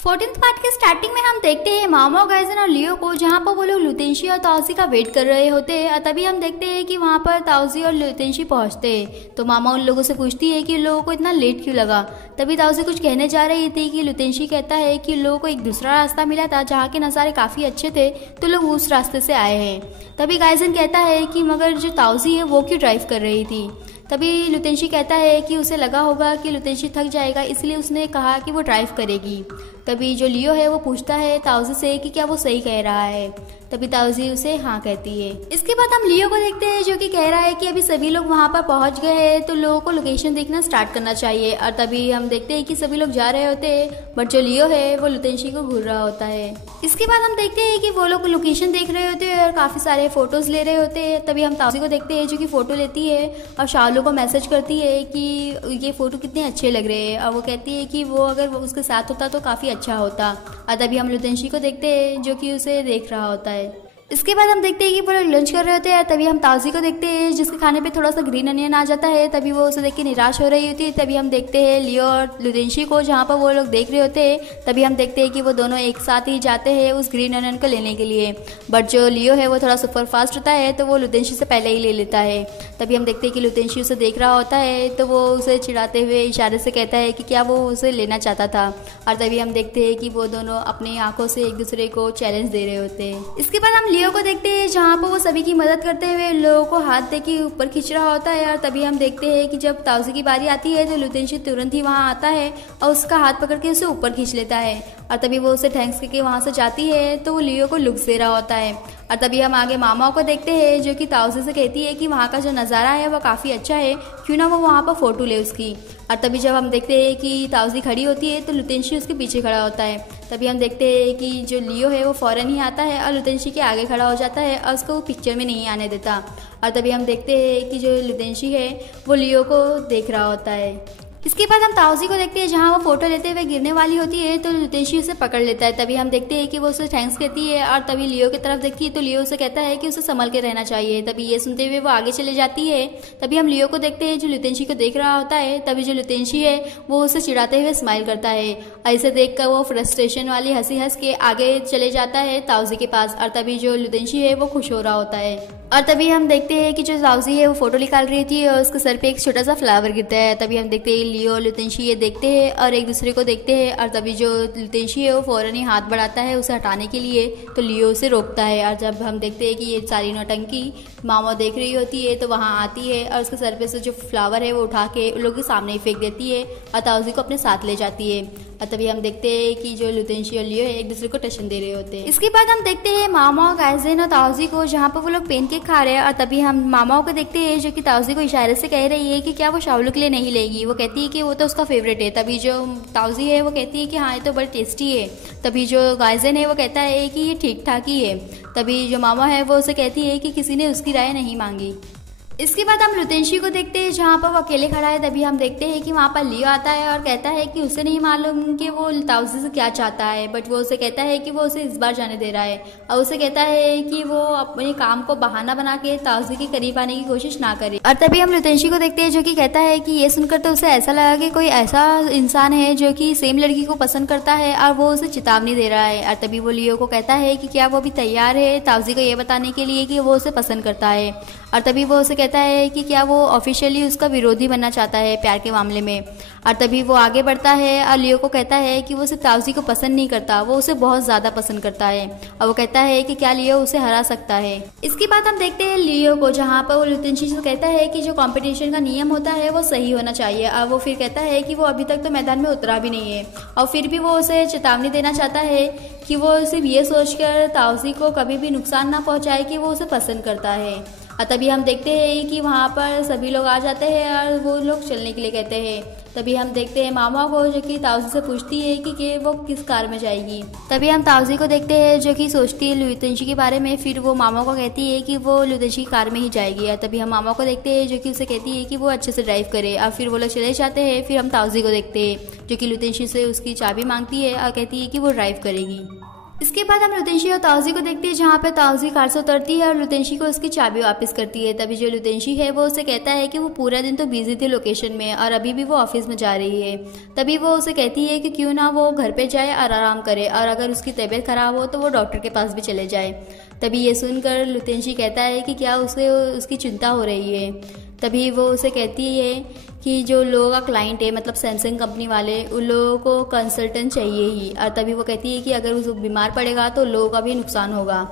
14th part के starting में हम देखते हैं मामा, गाइजन और लियो को, जहाँ पर वो लोग लुतेंशी और ताउजी का वेट कर रहे होते हैं। तभी हम देखते हैं कि वहाँ पर ताउजी और लुतेंशी पहुँचते हैं। तो मामा उन लोगों से पूछती है कि उन लोगों को इतना लेट क्यों लगा। तभी ताउजी कुछ कहने जा रही थी कि लुतेंशी कहता है कि लोगों को एक दूसरा रास्ता मिला था जहाँ के नज़ारे काफ़ी अच्छे थे, तो लोग उस रास्ते से आए हैं। तभी गाइजन कहता है कि मगर जो ताउजी है वो क्यों ड्राइव कर रही थी। तभी लुतेंशी कहता है कि उसे लगा होगा कि लुतेंशी थक जाएगा, इसलिए उसने कहा कि वो ड्राइव करेगी। तभी जो लियो है वो पूछता है ताउजी से कि क्या वो सही कह रहा है। तभी ताउजी उसे हाँ कहती है। इसके बाद हम लियो को देखते हैं जो कि कह रहा है कि अभी सभी लोग वहाँ पर पहुँच गए हैं, तो लोगों को लोकेशन देखना स्टार्ट करना चाहिए। और तभी हम देखते हैं कि सभी लोग जा रहे होते हैं, बट जो लियो है वो लुतेंशी को घूर रहा होता है। इसके बाद हम देखते हैं कि वो लोग लोकेशन देख रहे होते हैं और काफ़ी सारे फोटोज ले रहे होते हैं। तभी हम ताउजी को देखते हैं जो कि फ़ोटो लेती है और शालू को मैसेज करती है कि ये फ़ोटो कितने अच्छे लग रहे हैं। और वो कहती है कि वो अगर उसके साथ होता तो काफ़ी अच्छा होता। और तभी हम लुतेंशी को देखते हैं जो कि उसे देख रहा होता है। इसके बाद हम देखते हैं कि वो लोग लंच कर रहे होते हैं। तभी हम ताउजी को देखते हैं जिसके खाने पे थोड़ा सा ग्रीन अनियन आ जाता है। तभी वो उसे देख के निराश हो रही होती है। तभी हम देखते हैं लियो और लुतेंशी को जहाँ पर वो लोग देख रहे होते हैं। तभी हम देखते हैं कि वो दोनों एक साथ ही जाते हैं उस ग्रीन अनियन को लेने के लिए, बट जो लियो है वो थोड़ा सुपर फास्ट होता है, तो वो लुतेंशी से पहले ही ले लेता है। तभी हम देखते हैं कि लुतेंशी उसे देख रहा होता है, तो वो उसे चिढ़ाते हुए इशारे से कहता है कि क्या वो उसे लेना चाहता था। और तभी हम देखते हैं कि वो दोनों अपनी आंखों से एक दूसरे को चैलेंज दे रहे होते हैं। इसके बाद हम लियो को देखते हैं जहाँ पर वो सभी की मदद करते हुए लोगों को हाथ दे के ऊपर खींच रहा होता है। और तभी हम देखते हैं कि जब ताउजी की बारी आती है तो लुतेंशी तुरंत ही वहाँ आता है और उसका हाथ पकड़ के उसे ऊपर खींच लेता है। और तभी वो उसे थैंक्स करके वहाँ से जाती है, तो वो लियो को लुक्स दे रहा होता है। और तभी हम आगे मामा को देखते हैं जो कि ताउजी से कहती है कि वहाँ का जो नज़ारा है वो काफ़ी अच्छा है, क्यों ना वो वहाँ पर फ़ोटो ले उसकी। और तभी जब हम देखते हैं कि ताउजी खड़ी होती है तो लुतेंशी उसके पीछे खड़ा होता है। तभी हम देखते हैं कि जो लियो है वो फ़ौरन ही आता है और लुतेंशी के आगे खड़ा हो जाता है और उसको वो पिक्चर में नहीं आने देता। और तभी हम देखते हैं कि जो लुतेंशी है वो लियो को देख रहा होता है। इसके बाद हम ताउजी को देखते हैं जहाँ वो फोटो लेते हुए गिरने वाली होती है, तो लुतेंशी उसे पकड़ लेता है। तभी हम देखते हैं कि वो उसे थैंक्स कहती है और तभी लियो की तरफ देखती है तो लियो उसे कहता है कि उसे संभल के रहना चाहिए। तभी ये सुनते हुए वो आगे चले जाती है। तभी हम लियो को देखते हैं जो लुतेंशी को देख रहा होता है। तभी जो लुतेंशी है वो उसे चिढ़ाते हुए स्माइल करता है। ऐसे देख कर वो फ्रस्ट्रेशन वाली हंसी हंस के आगे चले जाता है ताउजी के पास। और तभी जो लुतेंशी है वो खुश हो रहा होता है। और तभी हम देखते हैं कि जो ताउजी है वो फोटो निकाल रही थी और उसके सर पे एक छोटा सा फ्लावर गिरता है। तभी हम देखते हैं लियो और लुतेंशी ये देखते हैं और एक दूसरे को देखते हैं। और तभी जो लुतेंशी है वो फौरन ही हाथ बढ़ाता है उसे हटाने के लिए, तो लियो उसे रोकता है। और जब हम देखते हैं कि ये सारी नौटंकी मामा देख रही होती है तो वहाँ आती है और उसके सर पे से जो फ्लावर है वो उठा के उन लोगों के सामने ही फेंक देती है और ताउजी को अपने साथ ले जाती है। और तभी हम देखते हैं कि जो लुतेंशी और लियो है एक दूसरे को टशन दे रहे होते हैं। इसके बाद हम देखते हैं मामा, गाइजन और ताउजी को जहाँ पर वो लोग पेन केक खा रहे हैं। और तभी हम मामा को देखते हैं जो कि ताउजी को इशारे से कह रही है कि क्या वो शावलू के लिए नहीं लेगी। वो कहती है कि वो तो उसका फेवरेट है। तभी जो ताउजी है वो कहती है कि हाँ ये तो बड़ा टेस्टी है। तभी जो गाइजन है वो कहता है कि ये ठीक ठाक ही है। तभी जो मामा है वो उसे कहती है कि किसी ने उसकी राय नहीं मांगी। इसके बाद हम लुतेंशी को देखते हैं जहाँ पर वो अकेले खड़ा है। तभी हम देखते हैं कि वहाँ पर लियो आता है और कहता है कि उसे नहीं मालूम कि वो ताउजी से क्या चाहता है, बट वो उसे कहता है कि वो उसे इस बार जाने दे रहा है। और उसे कहता है कि वो अपने काम को बहाना बना के ताउजी के करीब आने की कोशिश ना करे। और तभी हम लुतेंशी को देखते हैं जो कि कहता है कि ये सुनकर तो उसे ऐसा लगा कि कोई ऐसा इंसान है जो कि सेम लड़की को पसंद करता है और वो उसे चेतावनी दे रहा है। और तभी वो लियो को कहता है कि क्या वो भी तैयार है ताउजी को ये बताने के लिए कि वो उसे पसंद करता है। और तभी वो उसे कहता है कि क्या वो ऑफिशियली उसका विरोधी बनना चाहता है प्यार के मामले में। और तभी वो आगे बढ़ता है और लियो को कहता है कि वो सिर्फ ताउजी को पसंद नहीं करता, वो उसे बहुत ज़्यादा पसंद करता है। और वो कहता है कि क्या लियो उसे हरा सकता है। इसके बाद हम देखते हैं लियो को जहाँ पर वो लुतेंशी से कहता है कि जो कंपटीशन का नियम होता है वो सही होना चाहिए। और वो फिर कहता है कि वो अभी तक तो मैदान में उतरा भी नहीं है और फिर भी वो उसे चेतावनी देना चाहता है कि वो सिर्फ ये सोचकर ताउजी को कभी भी नुकसान ना पहुँचाए कि वो उसे पसंद करता है। और तभी हम देखते हैं कि वहाँ पर सभी लोग आ जाते हैं और वो लोग चलने के लिए कहते हैं। तभी हम देखते हैं मामा को जो कि ताउजी से पूछती है कि वो किस कार में जाएगी। तभी हम ताउजी को देखते हैं जो कि सोचती है लुतेंशी के बारे में। फिर वो मामा को कहती है कि वो लुतेंशी की कार में ही जाएगी। और तभी हम मामा को देखते हैं जो कि उसे कहती है कि वो अच्छे से ड्राइव करे। और फिर वो लोग चले जाते हैं। फिर हम ताउजी को देखते हैं जो कि लुतेंशी से उसकी चाबी मांगती है और कहती है कि वो ड्राइव करेगी। इसके बाद हम लुतेंशी और ताउजी को देखते हैं, जहाँ पे ताउजी कार से उतरती है और लुतेंशी को उसकी चाबी वापस करती है। तभी जो लुतेंशी है वो उसे कहता है कि वो पूरा दिन तो बिजी थी लोकेशन में और अभी भी वो ऑफिस में जा रही है। तभी वो उसे कहती है कि क्यों ना वो घर पे जाए और आराम करे, और अगर उसकी तबीयत खराब हो तो वो डॉक्टर के पास भी चले जाए। तभी ये सुनकर लुतेंशी कहता है कि क्या उसे उसकी चिंता हो रही है। तभी वो उसे कहती है कि जो लोगों का क्लाइंट है, मतलब सैमसंग कंपनी वाले, उन लोगों को कंसल्टेंट चाहिए ही। और तभी वो कहती है कि अगर वो बीमार पड़ेगा तो लोगों का भी नुकसान होगा।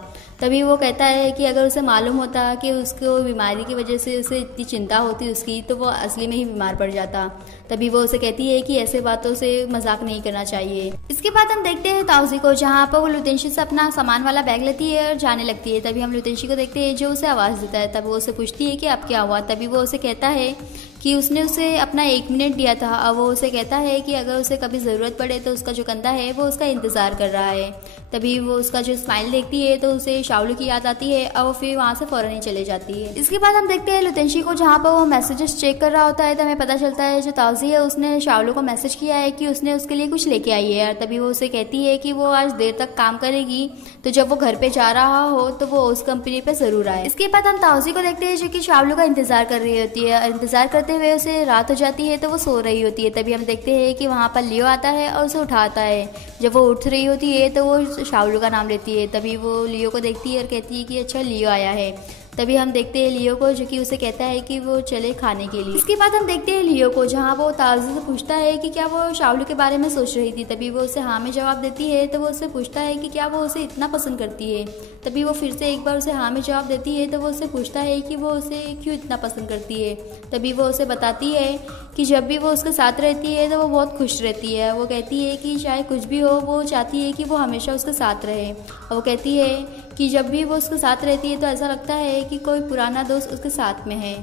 तभी वो कहता है कि अगर उसे मालूम होता कि उसको बीमारी की वजह से उसे इतनी चिंता होती उसकी, तो वो असली में ही बीमार पड़ जाता। तभी वो उसे कहती है कि ऐसे बातों से मजाक नहीं करना चाहिए। इसके बाद हम देखते हैं ताउजी को, जहाँ पर वो लुतेंशी से अपना सामान वाला बैग लेती है और जाने लगती है। तभी हम लुतेंशी को देखते हैं जो उसे आवाज़ देता है। तब वो उसे पूछती है कि अब क्या हुआ। तभी वो उसे कहता है कि उसने उसे अपना 1 मिनट दिया था। अब वो उसे कहता है कि अगर उसे कभी ज़रूरत पड़े तो उसका जो कंधा है वो उसका इंतज़ार कर रहा है। तभी वो उसका जो स्माइल देखती है तो उसे शाओलू की याद आती है और वो फिर वहाँ से फ़ौरन ही चले जाती है। इसके बाद हम देखते हैं लुतेंशी को, जहाँ पर वो मैसेजेस चेक कर रहा होता है। तो हमें पता चलता है जो ताउजी है उसने शाओलू को मैसेज किया है कि उसने उसके लिए कुछ लेके आई है। और तभी वो उसे कहती है कि वो आज देर तक काम करेगी, तो जब वो घर पे जा रहा हो तो वो उस कंपनी पे ज़रूर आए। इसके बाद हम ताउजी को देखते हैं जो कि शाओलू का इंतज़ार कर रही होती है। और इंतज़ार करते हुए उसे रात हो जाती है तो वो सो रही होती है। तभी हम देखते हैं कि वहाँ पर लियो आता है और उसे उठाता है। जब वो उठ रही होती है तो वो शाओलू का नाम लेती है। तभी वो लियो को देखती है और कहती है कि अच्छा लियो आया है। तभी हम देखते हैं लियो को, जो कि उसे कहता है कि वो चले खाने के लिए। इसके बाद हम देखते हैं लियो को, जहाँ वो ताउजी से पूछता है कि क्या वो शाओलू के बारे में सोच रही थी। तभी वो उसे हाँ में जवाब देती है। तो वो उससे पूछता है कि क्या वो उसे इतना पसंद करती है। तभी वो फिर से एक बार उसे हाँ में जवाब देती है। तो वो उससे पूछता है कि वो उसे क्यों इतना पसंद करती है। तभी वो उसे बताती है कि जब भी वो उसके साथ रहती है तो वो बहुत खुश रहती है। वो कहती है कि चाहे कुछ भी हो, वो चाहती है कि वो हमेशा उसके साथ रहे। और वो कहती है कि जब भी वो उसके साथ रहती है तो ऐसा लगता है कि कोई पुराना दोस्त उसके साथ में है।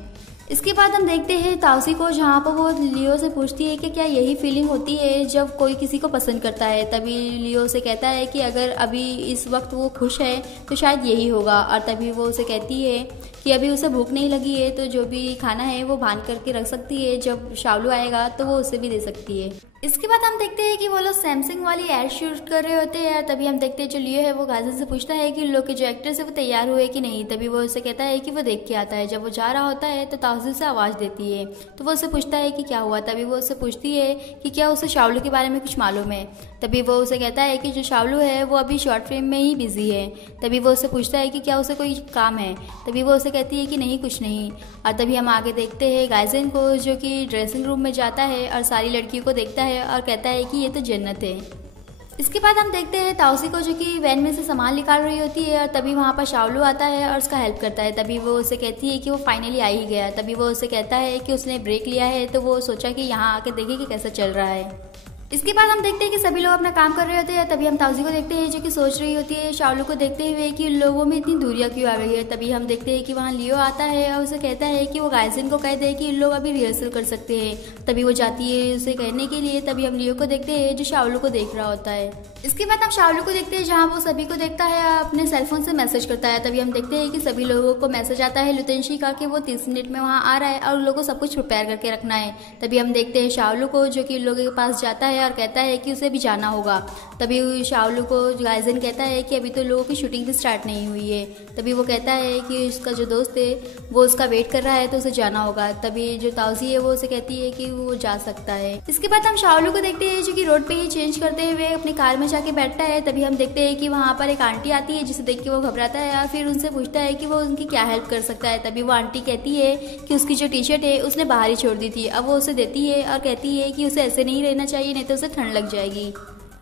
इसके बाद हम देखते हैं ताउजी को, जहाँ पर वो लियो से पूछती है कि क्या यही फीलिंग होती है जब कोई किसी को पसंद करता है। तभी लियो से कहता है कि अगर अभी इस वक्त वो खुश है तो शायद यही होगा। और तभी वो उसे कहती है कि अभी उसे भूख नहीं लगी है तो जो भी खाना है वो बांध करके रख सकती है, जब शाओलू आएगा तो वो उसे भी दे सकती है। इसके बाद हम देखते हैं कि वो लोग सैमसंग वाली एड शूट कर रहे होते हैं। तभी हम देखते हैं जो लियो है वो गाजिन से पूछता है कि उन लोग के जो एक्टर्स है वो तैयार हुए कि नहीं। तभी वो उसे कहता है कि वो देख के आता है। जब वो जा रहा होता है तो ताउजी से आवाज़ देती है। तो वो उसे पूछता है कि क्या हुआ। तभी वो उससे पूछती है कि क्या उसे शाओलू के बारे में कुछ मालूम है। तभी वो उसे कहता है कि जो शाओलू है वो अभी शॉर्ट फिल्म में ही बिजी है। तभी वो उससे पूछता है कि क्या उसे कोई काम है। तभी वो उसे कहती है कि नहीं, कुछ नहीं। और तभी हम आगे देखते हैं गाइजन को, जो कि ड्रेसिंग रूम में जाता है और सारी लड़कियों को देखता है और कहता है कि ये तो जन्नत है। इसके बाद हम देखते हैं ताउसी को, जो कि वैन में से सामान निकाल रही होती है। और तभी वहाँ पर शाओलू आता है और उसका हेल्प करता है। तभी वो उसे कहती है कि वो फाइनली आ ही गया। तभी वो उसे कहता है कि उसने ब्रेक लिया है, तो वो सोचा कि यहाँ आके देखे कि कैसा चल रहा है। इसके बाद हम देखते हैं कि सभी लोग अपना काम कर रहे होते हैं। तभी हम ताउजी को देखते हैं, जो कि सोच रही होती है शाओलू को देखते हुए कि लोगों में इतनी दूरियां क्यों आ गई है। तभी हम देखते हैं कि वहाँ लियो आता है और उसे कहता है कि वो गाइजन को कह दे कि लोग अभी रिहर्सल कर सकते हैं। तभी वो जाती है उसे कहने के लिए। तभी हम लियो को देखते हैं जो शाओलू को देख रहा होता है। इसके बाद हम शाओलू को देखते हैं, जहाँ वो सभी को देखता है अपने सेलफोन से मैसेज करता है। तभी हम देखते हैं कि सभी लोगों को मैसेज आता है लुतेंशी का कि वो 30 मिनट में वहाँ आ रहा है और उन लोगों को सब कुछ प्रिपेयर करके रखना है। तभी हम देखते हैं शाओलू को, जो कि लोगों के पास जाता है और कहता है कि उसे भी जाना होगा। तभी शाओलू को गाइजन कहता है कि अभी तो लोगों की शूटिंग भी स्टार्ट नहीं हुई है। तभी वो कहता है कि उसका जो दोस्त है वो उसका वेट कर रहा है तो उसे जाना होगा। तभी जो ताउजी है वो उसे कहती है कि वो जा सकता है। इसके बाद हम शाओलू को देखते हैं, जो कि रोड पे ही चेंज करते हुए अपनी कार में जाके बैठता है। तभी हम देखते हैं कि वहाँ पर एक आंटी आती है, जिसे देख के वो घबराता है और फिर उनसे पूछता है कि वो उनकी क्या हेल्प कर सकता है। तभी वो आंटी कहती है कि उसकी जो टी शर्ट है उसने बाहर ही छोड़ दी थी। अब वो उसे देती है और कहती है कि उसे ऐसे नहीं रहना चाहिए, नहीं तो उसे ठंड लग जाएगी।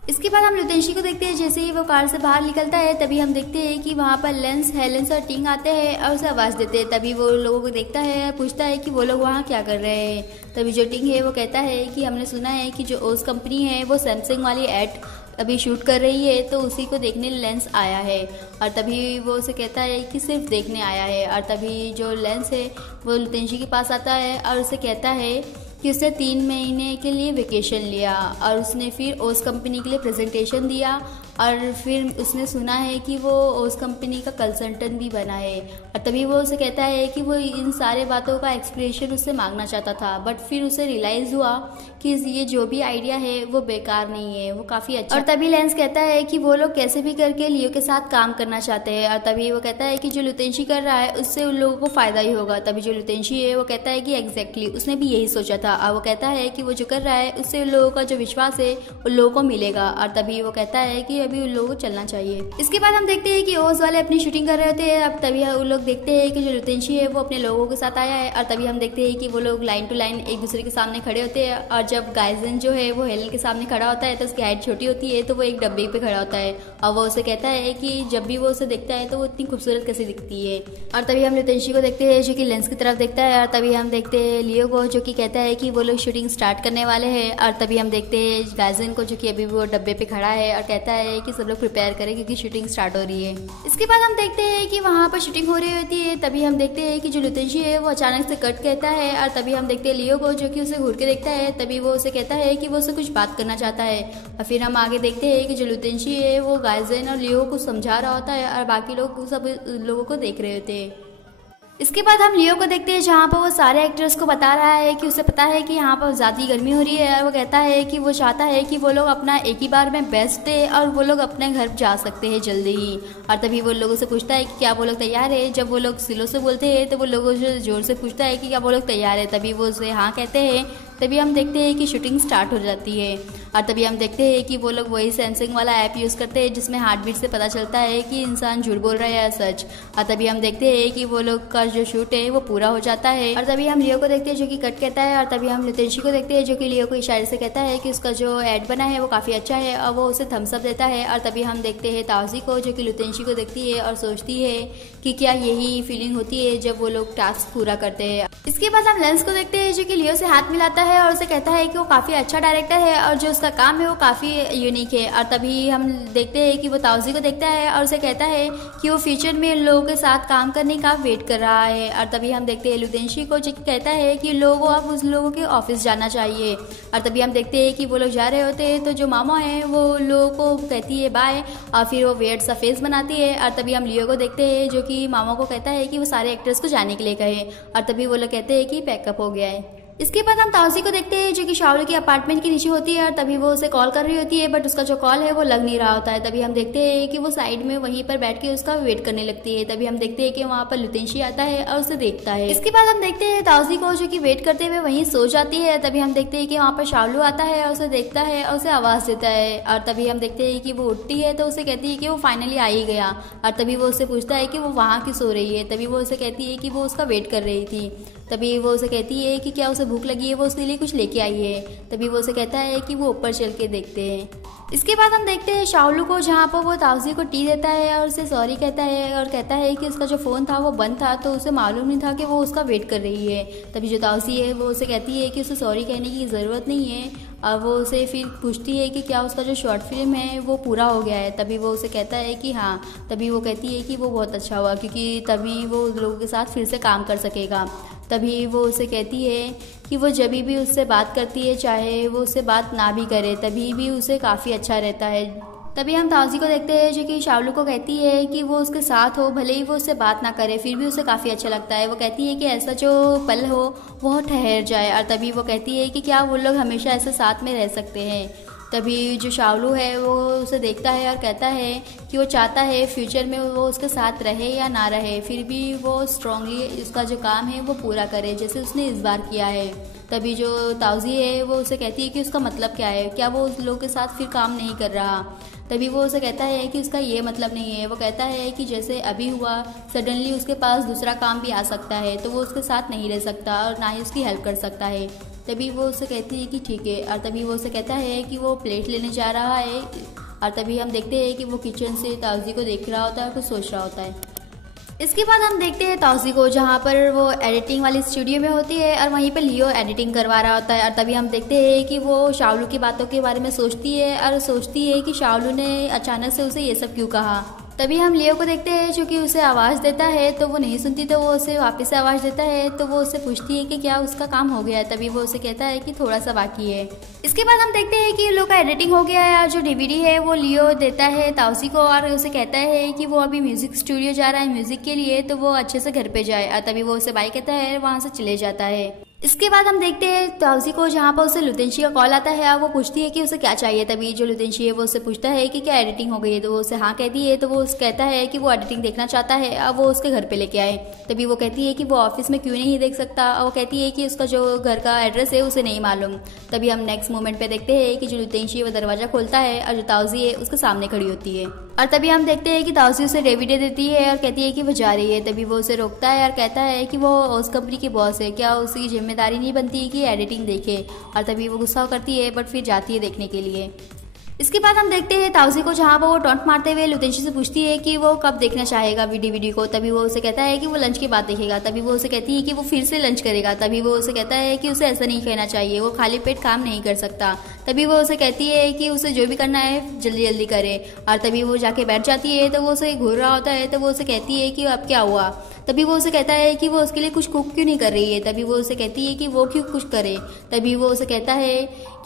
इसके बाद हम लुतेंशी को देखते हैं, जैसे ही वो कार से बाहर निकलता है तभी हम देखते हैं कि वहाँ पर लेंस, हेलेंस और टिंग आते हैं और उसे आवाज़ देते हैं। तभी वो लोगों को देखता है और पूछता है कि वो लोग वहाँ क्या कर रहे हैं। तभी जो टिंग है वो कहता है कि हमने सुना है कि जो ओस कंपनी है वो सैमसंग वाली एड अभी शूट कर रही है, तो उसी को देखने लेंस आया है। और तभी वो उसे कहता है कि सिर्फ देखने आया है। और तभी जो लेंस है वो लुतेंशी के पास आता है और उसे कहता है कि उसने 3 महीने के लिए वेकेशन लिया और उसने फिर ओस कंपनी के लिए प्रेजेंटेशन दिया और फिर उसने सुना है कि वो उस कंपनी का कंसल्टेंट भी बना है। और तभी वो उसे कहता है कि वो इन सारे बातों का एक्सप्लेनेशन उससे मांगना चाहता था, बट फिर उसे रियलाइज़ हुआ कि ये जो भी आइडिया है वो बेकार नहीं है, वो काफ़ी अच्छा। और तभी लेंस कहता है कि वो लोग कैसे भी करके लियो के साथ काम करना चाहते हैं। और तभी वो कहता है कि जो लुतेंशी कर रहा है उससे उन लोगों को फ़ायदा ही होगा। तभी जो लुतेंशी है वो कहता है कि एग्जैक्टली उसने भी यही सोचा था। और वो कहता है कि वो जो कर रहा है उससे उन लोगों का जो विश्वास है उन लोगों को मिलेगा। और तभी वो कहता है कि अभी उन लोगों को चलना चाहिए। इसके बाद हम देखते हैं कि ओज वाले अपनी शूटिंग कर रहे होते हैं। अब तभी उन लोग देखते हैं कि जो लुतेंशी है वो अपने लोगों के साथ आया है। और तभी हम देखते हैं कि वो लोग लाइन टू लाइन एक दूसरे के सामने खड़े होते हैं। और जब गाइजन जो है वो हेलन के सामने खड़ा होता है तो उसकी हाइट छोटी होती है, तो वो एक डब्बे पे खड़ा होता है। और वो उसे कहता है कि जब भी वो उसे देखता है तो वो इतनी खूबसूरत कैसे दिखती है। और तभी हम लुतेंशी को देखते हैं जो कि लेंस की तरफ देखता है। और तभी हम देखते हैं लियो को जो कि कहता है कि वो लोग शूटिंग स्टार्ट करने वाले हैं। और तभी हम देखते हैं गाइजन को जो कि अभी वो डब्बे पे खड़ा है और कहता है कि सब लोग प्रिपेयर करें क्योंकि शूटिंग स्टार्ट हो रही है। इसके बाद हम देखते हैं कि वहाँ पर शूटिंग हो रही होती है। तभी हम देखते हैं कि जो लुतेंशी है वो अचानक से कट कहता है। और तभी हम देखते हैं लियो को जो कि उसे घूर के देखता है। तभी वो उसे कहता है कि वो उसे कुछ बात करना चाहता है। और फिर हम आगे देखते हैं कि जो लुतेंशी है वो गाइजन और लियो को समझा रहा होता है और बाकी लोग सब लोगों को देख रहे होते हैं। इसके बाद हम लियो को देखते हैं जहाँ पर वो सारे एक्टर्स को बता रहा है कि उसे पता है कि यहाँ पर ज़्यादा गर्मी हो रही है। और वो कहता है कि वो चाहता है कि वो लोग अपना एक ही बार में बेस्ट दे और वो लोग अपने घर जा सकते हैं जल्दी ही। और तभी वो लोगों से पूछता है कि क्या वो लोग तैयार है। जब वो लोग स्लो से बोलते हैं तो वो लोगों से ज़ोर से पूछता है कि क्या वो लोग तैयार है। तभी वो उसे हाँ कहते हैं। तभी हम देखते हैं कि शूटिंग स्टार्ट हो जाती है। और तभी हम देखते हैं कि वो लोग वही सेंसिंग वाला ऐप यूज़ करते हैं जिसमें हार्ट बीट से पता चलता है कि इंसान झूठ बोल रहा है या सच। और तभी हम देखते हैं कि वो लोग का जो शूट है वो पूरा हो जाता है। और तभी हम लियो को देखते हैं जो कि कट कहता है। और तभी हम लुतेंशी को देखते हैं जो कि लियो को इशारे से कहता है कि उसका जो ऐड बना है वो काफ़ी अच्छा है और वो उसे थम्स अप देता है। और तभी हम देखते हैं ताउजी को जो कि लुतेंशी को देखती है और सोचती है कि क्या यही फीलिंग होती है जब वो लोग टास्क पूरा करते हैं। इसके बाद हम लेंस को देखते हैं जो कि लियो से हाथ मिलाता है और उसे कहता है कि वो काफ़ी अच्छा डायरेक्टर है और जो उसका काम है वो काफ़ी यूनिक है। और तभी हम देखते हैं कि वो ताउजी को देखता है और उसे कहता है कि वो फ्यूचर में लोगों के साथ काम करने का वेट कर रहा है। और तभी हम देखते हैं लुतेंशी को जो कहता है कि लोगों अब उस लोगों के ऑफिस जाना चाहिए। और तभी हम देखते हैं कि वो लोग जा रहे होते हैं तो जो मामा है वो लोगों को कहती है बाय और फिर वो वेट सा फेस बनाती है। और तभी हम लियो को देखते हैं जो कि मामा को कहता है कि वो सारे एक्टर्स को जाने के लिए कहे। और तभी वो लोग कहते हैं कि पैकअप हो गया है। इसके बाद हम ताउजी को देखते हैं जो कि शाओलू के अपार्टमेंट के नीचे होती है। और तभी वो उसे कॉल कर रही होती है बट उसका जो कॉल है वो लग नहीं रहा होता है। तभी हम देखते हैं कि वो साइड में वहीं पर बैठ के उसका वेट करने लगती है। तभी हम देखते हैं कि वहाँ पर लुतेंशी आता है और उसे देखता है। इसके बाद हम देखते हैं ताउजी को जो कि वेट करते हुए वहीं सो जाती है। तभी हम देखते हैं कि वहाँ पर शाओलू आता है और उसे देखता है और उसे आवाज़ देता है। और तभी हम देखते हैं कि वो उठती है तो उसे कहती है कि वो फाइनली आ ही गया। और तभी वो उससे पूछता है कि वो वहाँ क्यों सो रही है। तभी वो उसे कहती है कि वो उसका वेट कर रही थी। तभी वो उसे कहती है कि क्या उसे भूख लगी है, वो उसके लिए कुछ लेके आई है। तभी वो उसे कहता है कि वो ऊपर चल के देखते हैं। इसके बाद हम देखते हैं शाओलू को जहाँ पर वो ताउजी को टी देता है और उसे सॉरी कहता है और कहता है कि उसका जो फ़ोन था वो बंद था तो उसे मालूम नहीं था कि वो उसका वेट कर रही है। तभी जो ताउजी है वो उसे कहती है कि उसे सॉरी कहने की ज़रूरत नहीं है। और वो उसे फिर पूछती है कि क्या उसका जो शॉर्ट फिल्म है वो पूरा हो गया है। तभी वो उसे कहता है कि हाँ। तभी वो कहती है कि वो बहुत अच्छा हुआ क्योंकि तभी वो लोगों के साथ फिर से काम कर सकेगा। तभी वो उसे कहती है कि वो जब भी उससे बात करती है चाहे वो उससे बात ना भी करे तभी भी उसे काफ़ी अच्छा रहता है। तभी हम ताउजी को देखते हैं जो कि शाओलू को कहती है कि वो उसके साथ हो भले ही वो उससे बात ना करे फिर भी उसे काफ़ी अच्छा लगता है। वो कहती है कि ऐसा जो पल हो वो ठहर जाए। और तभी वो कहती है कि क्या वो लोग हमेशा ऐसे साथ में रह सकते हैं। तभी जो शाओलू है वो उसे देखता है और कहता है कि वो चाहता है फ्यूचर में वो उसके साथ रहे या ना रहे फिर भी वो स्ट्रांगली उसका जो काम है वो पूरा करे जैसे उसने इस बार किया है। तभी जो ताउजी है वो उसे कहती है कि उसका मतलब क्या है, क्या वो उस लोग के साथ फिर काम नहीं कर रहा। तभी वो उसे कहता है कि उसका ये मतलब नहीं है। वो कहता है कि जैसे अभी हुआ सडनली उसके पास दूसरा काम भी आ सकता है तो वो उसके साथ नहीं रह सकता और ना ही उसकी हेल्प कर सकता है। तभी वो उसे कहती है कि ठीक है। और तभी वो उसे कहता है कि वो प्लेट लेने जा रहा है। और तभी हम देखते हैं कि वो किचन से ताउजी को देख रहा होता है और कुछ सोच रहा होता है। इसके बाद हम देखते हैं ताउजी को जहाँ पर वो एडिटिंग वाली स्टूडियो में होती है और वहीं पर लियो एडिटिंग करवा रहा होता है। और तभी हम देखते हैं कि वो शाओलू की बातों के बारे में सोचती है और सोचती है कि शाओलू ने अचानक से उसे ये सब क्यों कहा। तभी हम लियो को देखते हैं जो कि उसे आवाज़ देता है, तो वो नहीं सुनती तो वो उसे वापस से आवाज़ देता है। तो वो उससे पूछती है कि क्या उसका काम हो गया है। तभी वो उसे कहता है कि थोड़ा सा बाकी है। इसके बाद हम देखते हैं कि लोग का एडिटिंग हो गया है और जो डीवीडी है वो लियो देता है ताउसी को और उसे कहता है कि वो अभी म्यूजिक स्टूडियो जा रहा है म्यूजिक के लिए, तो वो अच्छे से घर पे जाए। और तभी वो उसे बाय कहता है, वहाँ से चले जाता है। इसके बाद हम देखते हैं ताउसी को जहाँ पर उसे लुतेंशी का कॉल आता है और वो पूछती है कि उसे क्या चाहिए। तभी जो लुतेंशी है वो उससे पूछता है कि क्या एडिटिंग हो गई है, तो वो उसे हाँ कहती है। तो वो उसे कहता है कि वो एडिटिंग देखना चाहता है और वो उसके घर पे लेके आए। तभी वो कहती है कि वो ऑफिस में क्यों नहीं देख सकता, और वो कहती है कि उसका जो घर का एड्रेस है उसे नहीं मालूम। तभी हम नेक्स्ट मोमेंट पे देखते हैं कि जो लुतेंशी है वो दरवाजा खोलता है और जो ताउसी है उसके सामने खड़ी होती है। और तभी हम देखते हैं कि ताउसी उसे डीवीडी देती है और कहती है कि वो जा रही है। तभी वो उसे रोकता है और कहता है कि वो उस कंपनी की बॉस है, क्या उसकी जिम्मेदारी नहीं बनती कि एडिटिंग देखे। और तभी वो गुस्सा करती है बट फिर जाती है देखने के लिए। इसके बाद हम देखते हैं ताउसी को जहाँ पर वो टॉन्ट मारते हुए लुतेंशी से पूछती है कि वो कब देखना चाहेगा डीवीडी को। तभी वो उसे कहता है कि वो लंच के बाद देखेगा। तभी वो उसे कहती है कि वो फिर से लंच करेगा। तभी वो उसे कहता है कि उसे ऐसा नहीं कहना चाहिए, वो खाली पेट काम नहीं कर सकता। तभी वो उसे कहती है कि उसे जो भी करना है जल्दी जल्दी करे। और तभी वो जाके बैठ जाती है तो वो उसे घूर रहा होता है। तो वो उसे कहती है कि अब क्या हुआ। तभी वो उसे कहता है कि वो उसके लिए कुछ कुक क्यों नहीं कर रही है। तभी वो उसे कहती है कि वो क्यों कुछ करे। तभी वो उसे कहता है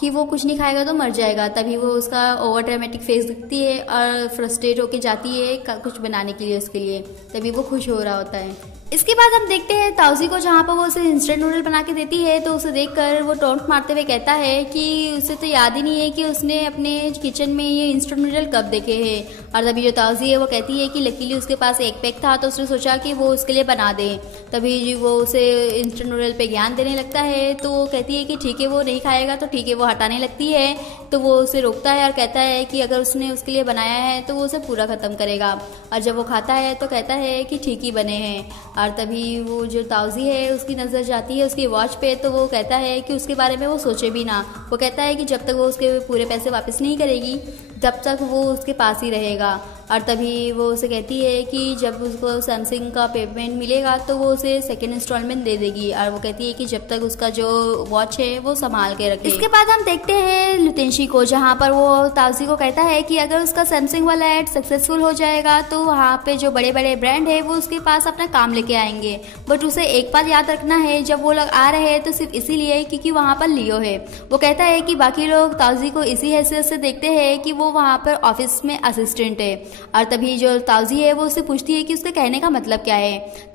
कि वो कुछ नहीं खाएगा तो मर जाएगा। तभी वो उसका ओवर ड्रामेटिक फेस दिखती है और फ्रस्ट्रेट होकर जाती है कुछ बनाने के लिए उसके लिए। तभी वो खुश हो रहा होता है। इसके बाद हम देखते हैं ताउसी को जहाँ पर वो उसे इंस्टेंट नूडल बना के देती है। तो उसे देखकर वो टॉन्ट मारते हुए कहता है कि उसे तो याद ही नहीं है कि उसने अपने किचन में ये इंस्टेंट नूडल कब देखे हैं। और तभी जो ताउसी है वो कहती है कि लकीली उसके पास एक पैक था तो उसने सोचा कि वो उसके लिए बना दे। तभी वो उसे इंस्टेंट नूडल पे ज्ञान देने लगता है। तो वो कहती है कि ठीक है वो नहीं खाएगा, तो ठीक है वो हटाने लगती है। तो वो उसे रोकता है और कहता है कि अगर उसने उसके लिए बनाया है तो वो उसे पूरा ख़त्म करेगा। और जब वो खाता है तो कहता है कि ठीक ही बने हैं। और तभी वो जो ताउसी है उसकी नज़र जाती है उसकी वॉच पे। तो वो कहता है कि उसके बारे में वो सोचे भी ना। वो कहता है कि जब तक वो उसके पूरे पैसे वापस नहीं करेगी तब तक वो उसके पास ही रहेगा। और तभी वो उसे कहती है कि जब उसको सैमसंग का पेमेंट मिलेगा तो वो उसे सेकेंड इंस्टॉलमेंट दे देगी। और वो कहती है कि जब तक उसका जो वॉच है वो संभाल के रखे। इसके बाद हम देखते हैं लुतेंशी को जहाँ पर वो ताउसी को कहता है कि अगर उसका सैमसंग वाला एड सक्सेसफुल हो जाएगा तो वहाँ पे जो बड़े बड़े ब्रांड है वो उसके पास अपना काम लेके आएंगे। बट उसे एक बात याद रखना है, जब वो लोग आ रहे हैं तो सिर्फ इसीलिए क्योंकि वहाँ पर लियो है। वो कहता है कि बाकी लोग ताउसी को इसी हैसियत से देखते हैं कि वो वहाँ पर ऑफिस में असिस्टेंट है। और तभी जो ताउसी है वो उससे पूछती है कि उसके कहने का मतलब क्या है।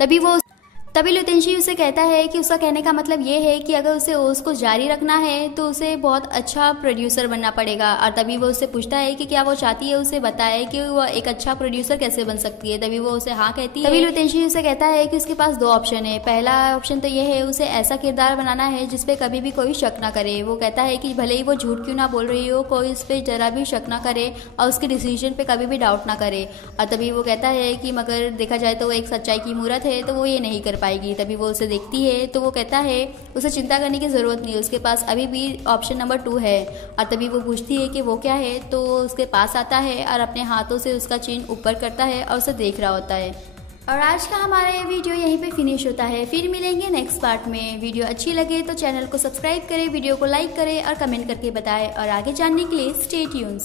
तभी लुतेंशी उसे कहता है कि उसका कहने का मतलब ये है कि अगर उसे उसको जारी रखना है तो उसे बहुत अच्छा प्रोड्यूसर बनना पड़ेगा। और तभी वो उससे पूछता है कि क्या वो चाहती है उसे बताए कि वो एक अच्छा प्रोड्यूसर कैसे बन सकती है। तभी वो उसे हाँ कहती है। तभी लुतेंशी उसे कहता है कि उसके पास दो ऑप्शन है। पहला ऑप्शन तो ये है उसे ऐसा किरदार बनाना है जिसपे कभी भी कोई शक ना करे। वो कहता है कि भले ही वो झूठ क्यों ना बोल रही हो, कोई उस पर जरा भी शक ना करे और उसके डिसीजन पे कभी भी डाउट ना करे। और तभी वो कहता है कि मगर देखा जाए तो वो एक सच्चाई की मूरत है तो वो ये नहीं कर पाएगी। तभी वो उसे देखती है तो वो कहता है उसे चिंता करने की ज़रूरत नहीं, उसके पास अभी भी ऑप्शन नंबर 2 है। और तभी वो पूछती है कि वो क्या है। तो उसके पास आता है और अपने हाथों से उसका चिन्ह ऊपर करता है और उसे देख रहा होता है। और आज का हमारा ये वीडियो यहीं पे फिनिश होता है। फिर मिलेंगे नेक्स्ट पार्ट में। वीडियो अच्छी लगे तो चैनल को सब्सक्राइब करें, वीडियो को लाइक करें और कमेंट करके बताएं। और आगे जानने के लिए स्टे ट्यून्ड।